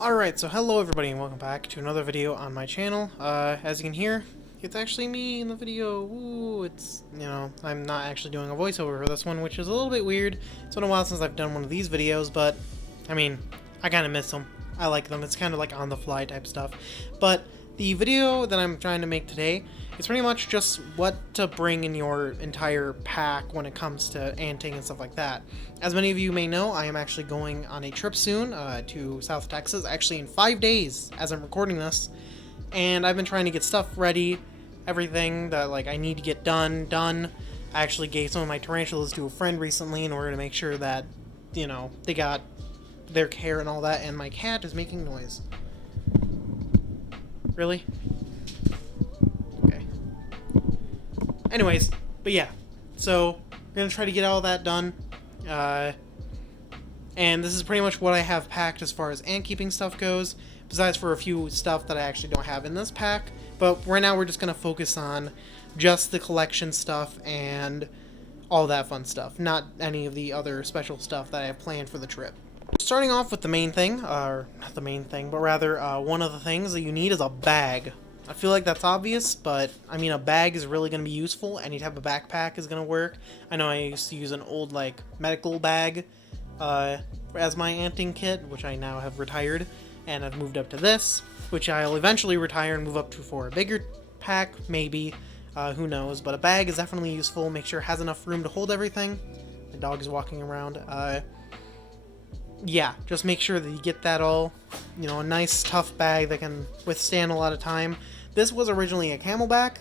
Alright, so hello everybody and welcome back to another video on my channel. As you can hear, it's actually me in the video. Ooh, I'm not actually doing a voiceover for this one, which is a little bit weird. It's been a while since I've done one of these videos, but, I mean, I kind of miss them. I like them. It's kind of like on-the-fly type stuff. But the video that I'm trying to make today is pretty much just what to bring in your entire pack when it comes to anting and stuff like that. As many of you may know, I am actually going on a trip soon to South Texas, actually in 5 days as I'm recording this, and I've been trying to get stuff ready, everything that I need to get done. I actually gave some of my tarantulas to a friend recently in order to make sure that, they got their care and all that, and my cat is making noise. Really? Okay. Anyways, but yeah, so we're gonna try to get all that done. And this is pretty much what I have packed as far as ant keeping stuff goes, besides for a few stuff that I actually don't have in this pack. But right now we're just going to focus on just the collection stuff and all that fun stuff, not any of the other special stuff that I have planned for the trip. Starting off with the main thing, or not the main thing, but rather one of the things that you need is a bag. I feel like that's obvious, but I mean a bag is really going to be useful. Any type of backpack is going to work. I know I used to use an old medical bag as my anting kit, which I now have retired, and I've moved up to this, which I'll eventually retire and move up to for a bigger pack, maybe. Who knows, but a bag is definitely useful. Make sure it has enough room to hold everything. The dog is walking around. Yeah, just make sure that you get that all, a nice tough bag that can withstand a lot of time. This was originally a camelback.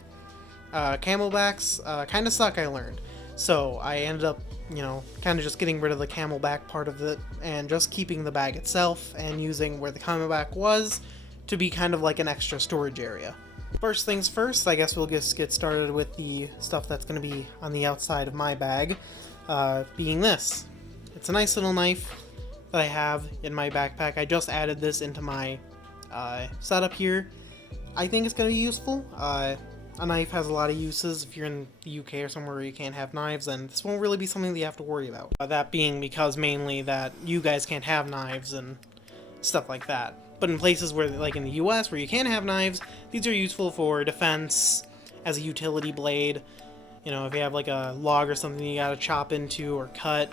Camelbacks kind of suck, I learned. So I ended up, kind of just getting rid of the camelback part of it and just keeping the bag itself and using where the camelback was to be kind of like an extra storage area. First things first, I guess we'll just get started with the stuff that's going to be on the outside of my bag, being this. It's a nice little knife that I have in my backpack. I just added this into my setup here. I think it's going to be useful. A knife has a lot of uses. If you're in the UK or somewhere where you can't have knives, then this won't really be something that you have to worry about. That being because mainly that you guys can't have knives and stuff like that. But in places where, like in the US, where you can have knives, these are useful for defense, as a utility blade. If you have like a log or something you gotta chop into or cut,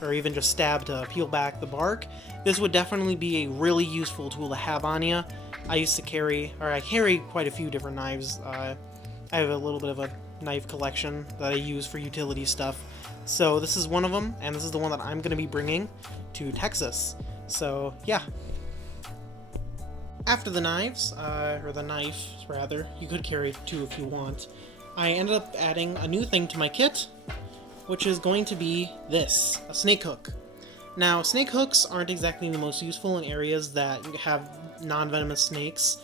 or even just stab to peel back the bark, this would definitely be a really useful tool to have on you. I carry quite a few different knives. I have a little bit of a knife collection that I use for utility stuff. So this is one of them, and this is the one that I'm going to be bringing to Texas. So yeah. After the knives, or the knife rather, you could carry two if you want, I ended up adding a new thing to my kit, which is going to be this, a snake hook. Now, snake hooks aren't exactly the most useful in areas that have non-venomous snakes,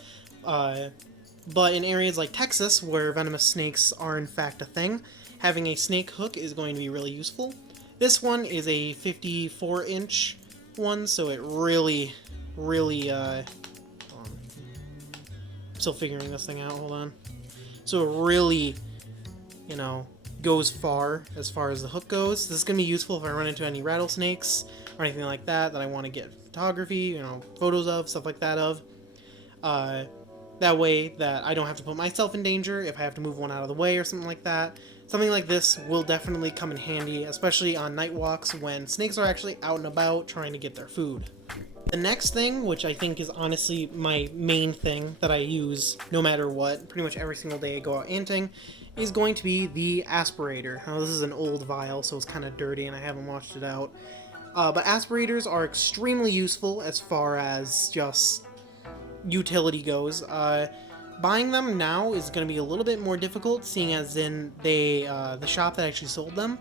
but in areas like Texas, where venomous snakes are in fact a thing, having a snake hook is going to be really useful. This one is a 54-inch one, so it really, still figuring this thing out, hold on. So it really, goes far as the hook goes. This is going to be useful if I run into any rattlesnakes or anything like that I want to get photography, photos of, stuff like that of. That way that I don't have to put myself in danger if I have to move one out of the way or something like that. Something like this will definitely come in handy, especially on night walks when snakes are actually out and about trying to get their food. The next thing, which I think is honestly my main thing that I use no matter what, pretty much every single day I go out anting, is going to be the aspirator. Now this is an old vial, so it's kind of dirty and I haven't washed it out. But aspirators are extremely useful as far as just utility goes. Buying them now is going to be a little bit more difficult, seeing as in the shop that actually sold them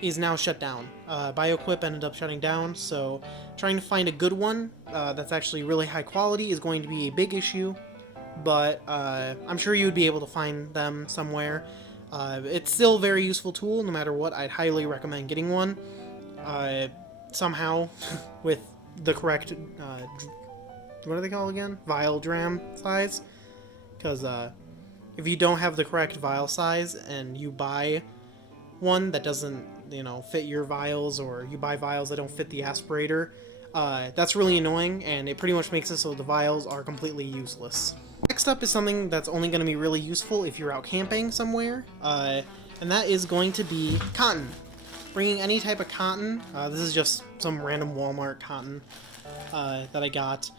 is now shut down. BioQuip ended up shutting down, so trying to find a good one that's actually really high quality is going to be a big issue, but I'm sure you would be able to find them somewhere. It's still a very useful tool, no matter what. I'd highly recommend getting one. Somehow, with the correct what are they called again? Vial dram size. Because if you don't have the correct vial size and you buy one that doesn't, fit your vials, or you buy vials that don't fit the aspirator, That's really annoying, and it pretty much makes it so the vials are completely useless. Next up is something that's only going to be really useful if you're out camping somewhere, and that is going to be cotton. Bringing any type of cotton. This is just some random Walmart cotton that I got.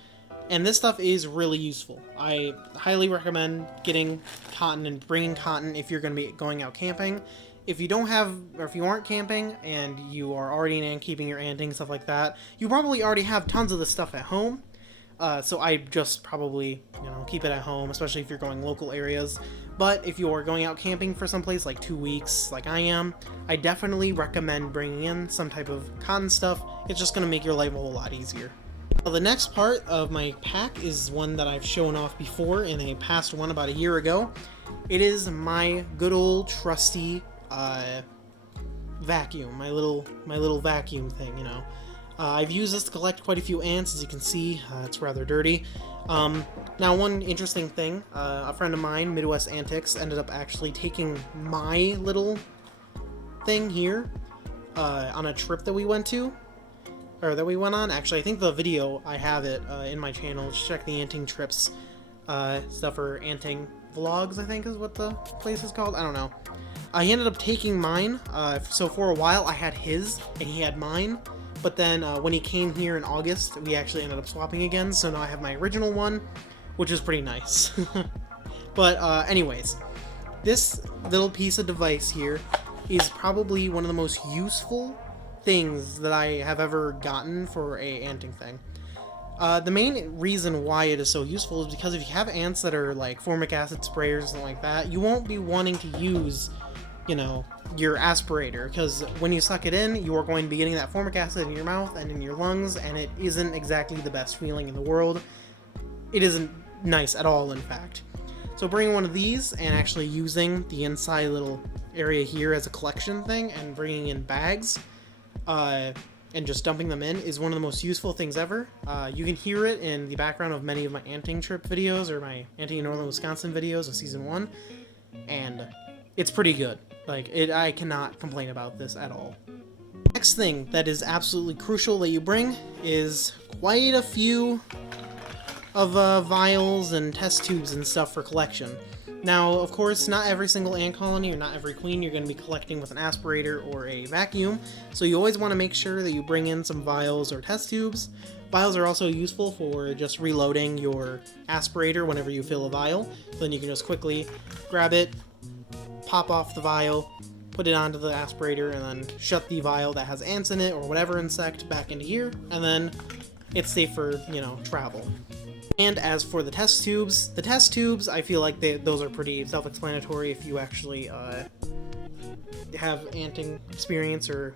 And this stuff is really useful. I highly recommend getting cotton and bringing cotton if you're going to be going out camping. If you don't have, or if you aren't camping and you are already keeping your anting, stuff like that, you probably already have tons of this stuff at home. So I just probably, keep it at home, especially if you're going local areas. But if you're going out camping for someplace like 2 weeks, like I am, I definitely recommend bringing in some type of cotton stuff. It's just going to make your life a whole lot easier. Now, the next part of my pack is one that I've shown off before in a past one about a year ago. It is my good old trusty vacuum, my little vacuum thing, I've used this to collect quite a few ants, as you can see. It's rather dirty. Now, one interesting thing, a friend of mine, Midwest Antics, ended up actually taking my little thing here on a trip that we went on. Actually, I think the video, I have it in my channel. Just check the Anting Trips stuff, or Anting Vlogs, I think is what the place is called. I don't know. He ended up taking mine, so for a while I had his, and he had mine. But then when he came here in August, we actually ended up swapping again, so now I have my original one, which is pretty nice. But anyways, this little piece of device here is probably one of the most useful things that I have ever gotten for a anting thing. The main reason why it is so useful is because if you have ants that are like formic acid sprayers or something like that, you won't be wanting to use, your aspirator, because when you suck it in, you are going to be getting that formic acid in your mouth and in your lungs, and it isn't exactly the best feeling in the world. It isn't nice at all, in fact. So bringing one of these and actually using the inside little area here as a collection thing and bringing in bags and just dumping them in is one of the most useful things ever. You can hear it in the background of many of my anting trip videos, or my Anting in Northern Wisconsin videos of season 1, and it's pretty good. I cannot complain about this at all. Next thing that is absolutely crucial that you bring is quite a few of vials and test tubes and stuff for collection. Now, of course, not every single ant colony or not every queen you're going to be collecting with an aspirator or a vacuum, so you always want to make sure that you bring in some vials or test tubes. Vials are also useful for just reloading your aspirator whenever you fill a vial, so then you can just quickly grab it, pop off the vial, put it onto the aspirator, and then shut the vial that has ants in it or whatever insect back into here, and then it's safe for, travel. And as for the test tubes, I feel like those are pretty self-explanatory if you actually have anting experience or,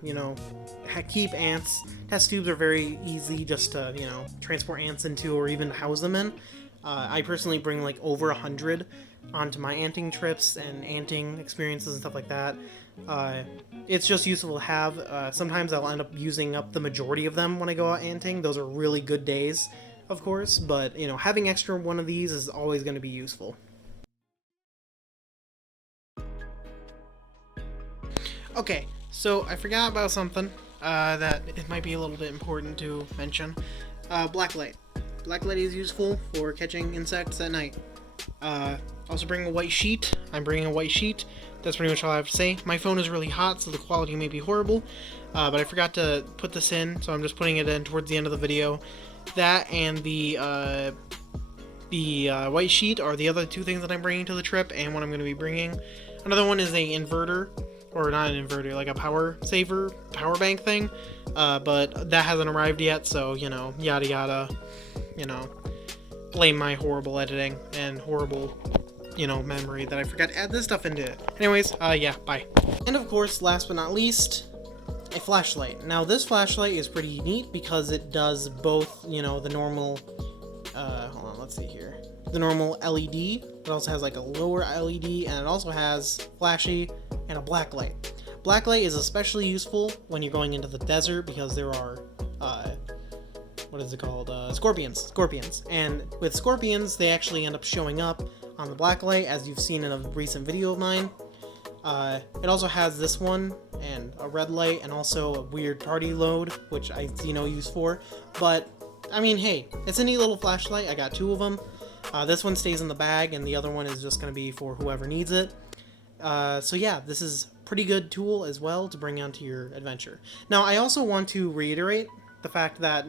keep ants. Test tubes are very easy just to, transport ants into or even house them in. I personally bring like over 100 onto my anting trips and anting experiences and stuff like that. It's just useful to have. Sometimes I'll end up using up the majority of them when I go out anting. Those are really good days, of course, but having extra one of these is always going to be useful. Okay, so I forgot about something that it might be a little bit important to mention. Blacklight. Blacklight is useful for catching insects at night. Also bring a white sheet. I'm bringing a white sheet. That's pretty much all I have to say. My phone is really hot, so the quality may be horrible, but I forgot to put this in, so I'm just putting it in towards the end of the video. That and the white sheet are the other two things that I'm bringing to the trip, and what I'm going to be bringing. Another one is a inverter, or not an inverter, like a power bank thing, but that hasn't arrived yet, so, yada yada, blame my horrible editing and horrible, memory that I forgot to add this stuff into it. Anyways, yeah, bye. And of course, last but not least, a flashlight. Now, this flashlight is pretty neat because it does both, the normal, hold on, let's see here. The normal LED, it also has like a lower LED, and it also has flashy and a black light. Black light is especially useful when you're going into the desert because there are, what is it called? Scorpions. And with scorpions, they actually end up showing up on the black light, as you've seen in a recent video of mine. It also has this one and a red light and also a weird party mode, which I see no use for. But I mean, hey, it's a neat little flashlight. I got 2 of them. This one stays in the bag, and the other one is just going to be for whoever needs it. So yeah, this is a pretty good tool as well to bring onto your adventure. Now, I also want to reiterate the fact that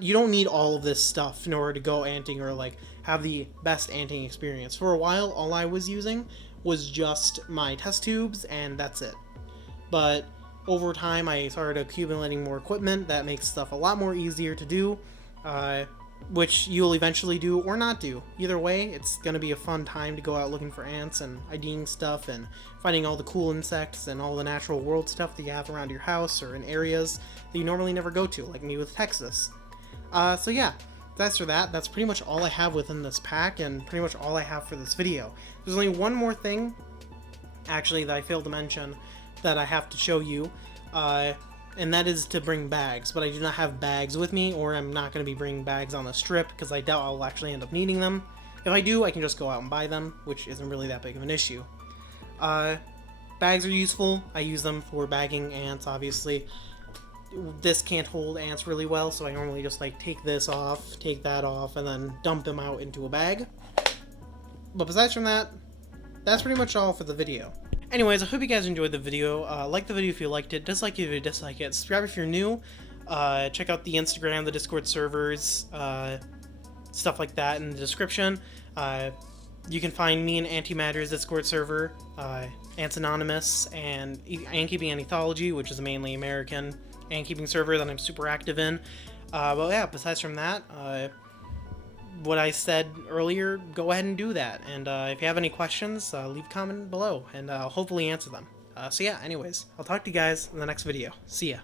you don't need all of this stuff in order to go anting or like have the best anting experience. For a while, all I was using was just my test tubes, and that's it. But over time, I started accumulating more equipment that makes stuff a lot more easier to do, which you'll eventually do or not do. Either way, it's going to be a fun time to go out looking for ants and IDing stuff and finding all the cool insects and all the natural world stuff that you have around your house or in areas that you normally never go to, like me with Texas. So yeah, that's for that. That's pretty much all I have within this pack and pretty much all I have for this video. There's only one more thing, actually, that I failed to mention that I have to show you. And that is to bring bags, but I do not have bags with me, or I'm not going to be bringing bags on the strip, because I doubt I'll actually end up needing them. If I do, I can just go out and buy them, which isn't really that big of an issue. Bags are useful. I use them for bagging ants, obviously. This can't hold ants really well, so I normally just like take this off, take that off, and then dump them out into a bag. But besides from that, that's pretty much all for the video. Anyways, I hope you guys enjoyed the video. Like the video if you liked it, dislike it if you dislike it, subscribe if you're new, check out the Instagram, the Discord servers, stuff like that in the description. You can find me in Antimatter's Discord server, Ants Anonymous, and Antkeeping Anthology, which is a mainly American ant-keeping server that I'm super active in. But yeah, besides from that, what I said earlier, go ahead and do that. And if you have any questions, leave a comment below, and I'll hopefully answer them. So yeah, anyways, I'll talk to you guys in the next video. See ya.